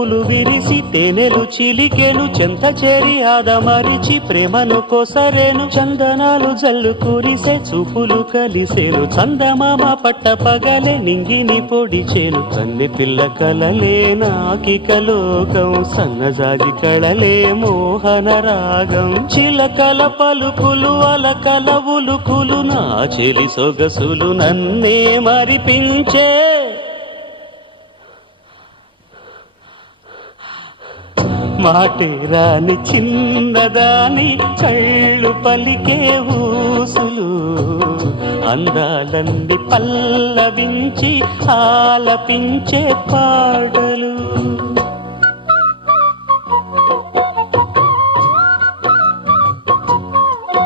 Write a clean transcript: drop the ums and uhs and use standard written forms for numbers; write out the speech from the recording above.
పువ్వులు విరిసి తేనెలు చిలికెను చెంత చేరి ఆదమరిచి ప్రేమను కొసరేను చందనాలు జల్లు కురిసే చూపులు కలిసేను చందమామ పట్ట పగలే నింగిని పొడిచేను కన్నె పిల్ల కలలే నాకిక లోకం సన్నజాజి కళలే మోహన రాగం చిలకల పలుకులు అలకల ఉలుకులు నా చెలి సొగసులు నన్నే మరిపించే మాటే రాని చిన్నదాని కళ్ళు పలికే ఊసులు అందాలన్నీ పల్లవించి ఆలపించే పాటలు